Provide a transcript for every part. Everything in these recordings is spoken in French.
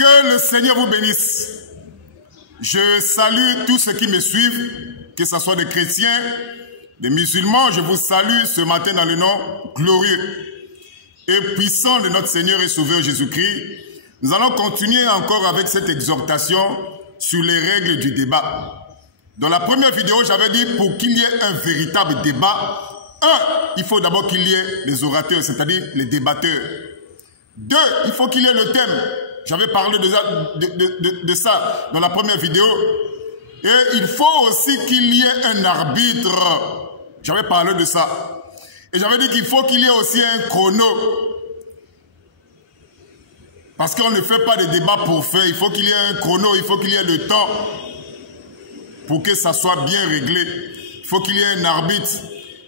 Que le Seigneur vous bénisse. Je salue tous ceux qui me suivent, que ce soit des chrétiens, des musulmans. Je vous salue ce matin dans le nom glorieux et puissant de notre Seigneur et Sauveur Jésus-Christ. Nous allons continuer encore avec cette exhortation sur les règles du débat. Dans la première vidéo, j'avais dit pour qu'il y ait un véritable débat, il faut d'abord qu'il y ait les orateurs, c'est-à-dire les débatteurs. 2, il faut qu'il y ait le thème. J'avais parlé de ça dans la première vidéo. Et il faut aussi qu'il y ait un arbitre. J'avais parlé de ça. Et j'avais dit qu'il faut qu'il y ait aussi un chrono. Parce qu'on ne fait pas de débat pour faire. Il faut qu'il y ait un chrono, il faut qu'il y ait le temps pour que ça soit bien réglé. Il faut qu'il y ait un arbitre.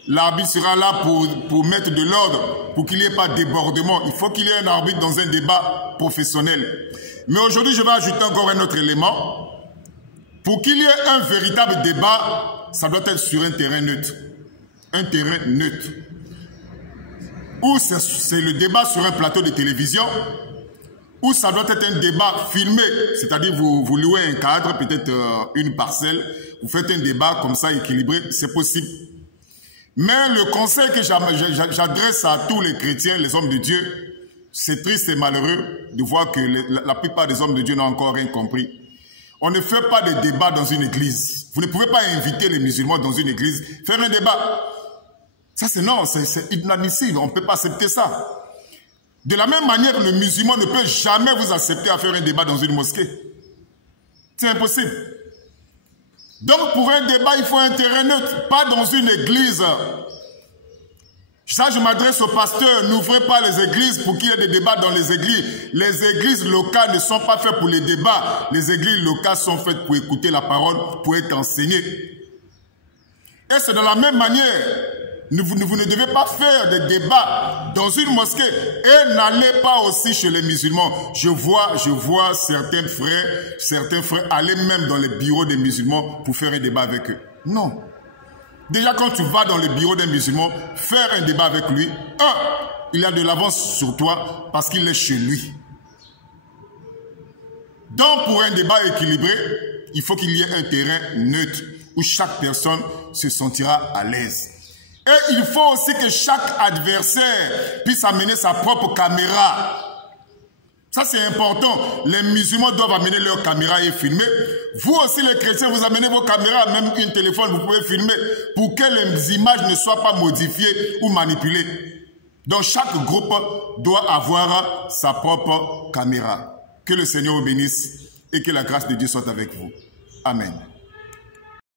L'arbitre sera là pour mettre de l'ordre, pour qu'il n'y ait pas de débordement. Il faut qu'il y ait un arbitre dans un débat professionnel. Mais aujourd'hui, je vais ajouter encore un autre élément. Pour qu'il y ait un véritable débat, ça doit être sur un terrain neutre. Un terrain neutre. Ou c'est le débat sur un plateau de télévision, ou ça doit être un débat filmé. C'est-à-dire vous louez un cadre, peut-être une parcelle, vous faites un débat comme ça équilibré, c'est possible. Mais le conseil que j'adresse à tous les chrétiens, les hommes de Dieu, c'est triste et malheureux de voir que la plupart des hommes de Dieu n'ont encore rien compris. On ne fait pas de débat dans une église. Vous ne pouvez pas inviter les musulmans dans une église, faire un débat. Ça c'est non, c'est inadmissible, on ne peut pas accepter ça. De la même manière, le musulman ne peut jamais vous accepter à faire un débat dans une mosquée. C'est impossible. Donc, pour un débat, il faut un terrain neutre, pas dans une église. Ça, je m'adresse aux pasteurs. N'ouvrez pas les églises pour qu'il y ait des débats dans les églises. Les églises locales ne sont pas faites pour les débats. Les églises locales sont faites pour écouter la parole, pour être enseignées. Et c'est de la même manière. Vous ne devez pas faire des débats dans une mosquée. Et n'allez pas aussi chez les musulmans. Je vois certains frères aller même dans les bureaux des musulmans pour faire un débat avec eux. Non. Déjà, quand tu vas dans le bureau d'un musulman, faire un débat avec lui, il a de l'avance sur toi parce qu'il est chez lui. Donc, pour un débat équilibré, il faut qu'il y ait un terrain neutre où chaque personne se sentira à l'aise. Et il faut aussi que chaque adversaire puisse amener sa propre caméra. Ça, c'est important. Les musulmans doivent amener leur caméra et filmer. Vous aussi, les chrétiens, vous amenez vos caméras, même un téléphone, vous pouvez filmer pour que les images ne soient pas modifiées ou manipulées. Donc, chaque groupe doit avoir sa propre caméra. Que le Seigneur vous bénisse et que la grâce de Dieu soit avec vous. Amen.